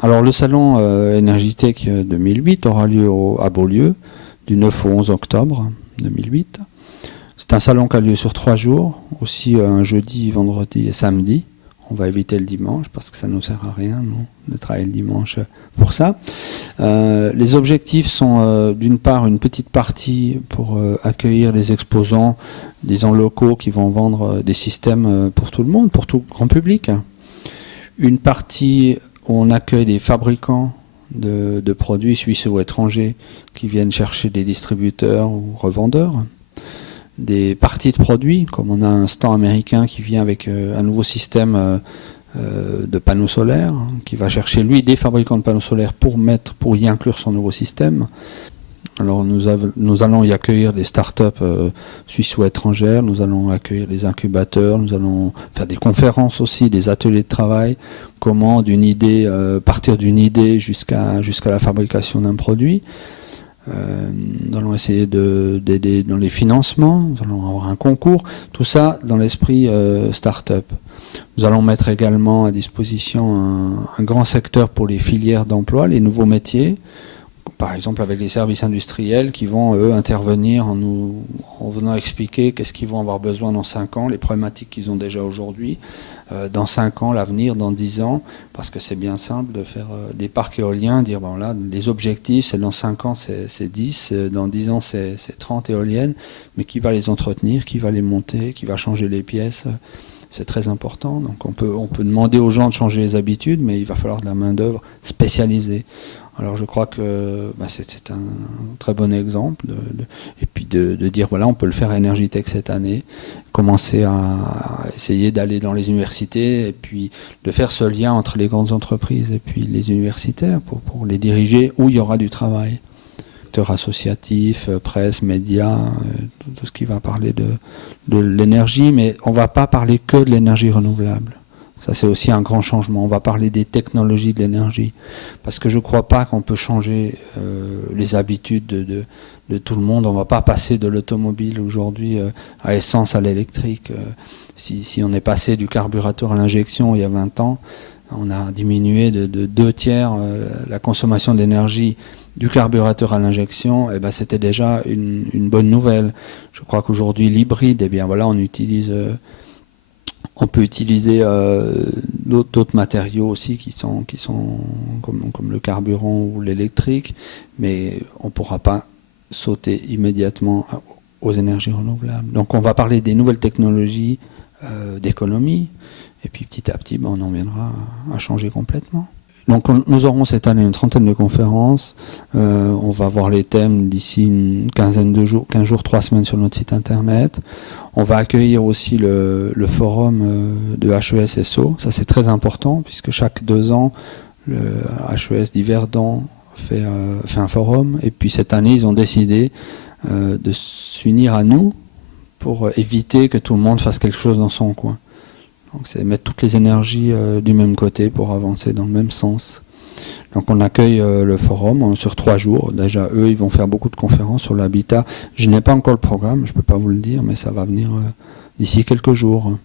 Alors le salon Énergitech 2008 aura lieu à Beaulieu du 9 au 11 octobre 2008. C'est un salon qui a lieu sur 3 jours, aussi un jeudi, vendredi et samedi. On va éviter le dimanche parce que ça ne nous sert à rien, non, de travailler le dimanche pour ça. Les objectifs sont d'une part une petite partie pour accueillir des exposants, disons locaux, qui vont vendre des systèmes pour tout le monde, pour tout grand public. Une partie où on accueille des fabricants de produits suisses ou étrangers qui viennent chercher des distributeurs ou revendeurs. Des parties de produits, comme on a un stand américain qui vient avec un nouveau système de panneaux solaires, qui va chercher lui des fabricants de panneaux solaires pour y inclure son nouveau système. Alors nous allons y accueillir des startups suisses ou étrangères, nous allons accueillir des incubateurs, nous allons faire des conférences aussi, des ateliers de travail, comment partir d'une idée jusqu'à la fabrication d'un produit. Nous allons essayer d'aider dans les financements, nous allons avoir un concours, tout ça dans l'esprit start-up. Nous allons mettre également à disposition un grand secteur pour les filières d'emploi, les nouveaux métiers, par exemple avec les services industriels qui vont, eux, intervenir en venant expliquer qu'est-ce qu'ils vont avoir besoin dans 5 ans, les problématiques qu'ils ont déjà aujourd'hui, dans 5 ans, l'avenir, dans 10 ans, parce que c'est bien simple de faire des parcs éoliens, dire bon là, les objectifs, c'est dans 5 ans, c'est 10, dans 10 ans, c'est 30 éoliennes, mais qui va les entretenir, qui va les monter, qui va changer les pièces, c'est très important. Donc on peut demander aux gens de changer les habitudes, mais il va falloir de la main-d'œuvre spécialisée. Alors je crois que c'était un très bon exemple, et puis de dire voilà, on peut le faire à Énergitech cette année, commencer à essayer d'aller dans les universités, et puis de faire ce lien entre les grandes entreprises et puis les universitaires pour les diriger où il y aura du travail. Secteur associatif, presse, médias, tout ce qui va parler de l'énergie, mais on ne va pas parler que de l'énergie renouvelable. Ça, c'est aussi un grand changement. On va parler des technologies de l'énergie. Parce que je ne crois pas qu'on peut changer les habitudes de tout le monde. On ne va pas passer de l'automobile aujourd'hui à essence à l'électrique. Si on est passé du carburateur à l'injection il y a 20 ans, on a diminué de 2/3 la consommation d'énergie du carburateur à l'injection. Et ben, c'était déjà une bonne nouvelle. Je crois qu'aujourd'hui, l'hybride, eh bien, voilà, on peut utiliser d'autres matériaux aussi qui sont comme le carburant ou l'électrique, mais on ne pourra pas sauter immédiatement aux énergies renouvelables. Donc on va parler des nouvelles technologies d'économie, et puis petit à petit, on en viendra à changer complètement. Donc nous aurons cette année une 30aine de conférences. On va voir les thèmes d'ici une 15 jours, 3 semaines sur notre site internet. On va accueillir aussi le forum de HES-SO. Ça c'est très important puisque chaque 2 ans, le HES d'Yverdon fait un forum. Et puis cette année, ils ont décidé de s'unir à nous pour éviter que tout le monde fasse quelque chose dans son coin. Donc c'est mettre toutes les énergies du même côté pour avancer dans le même sens. Donc on accueille le forum sur 3 jours. Déjà eux, ils vont faire beaucoup de conférences sur l'habitat. Je n'ai pas encore le programme, je ne peux pas vous le dire, mais ça va venir d'ici quelques jours.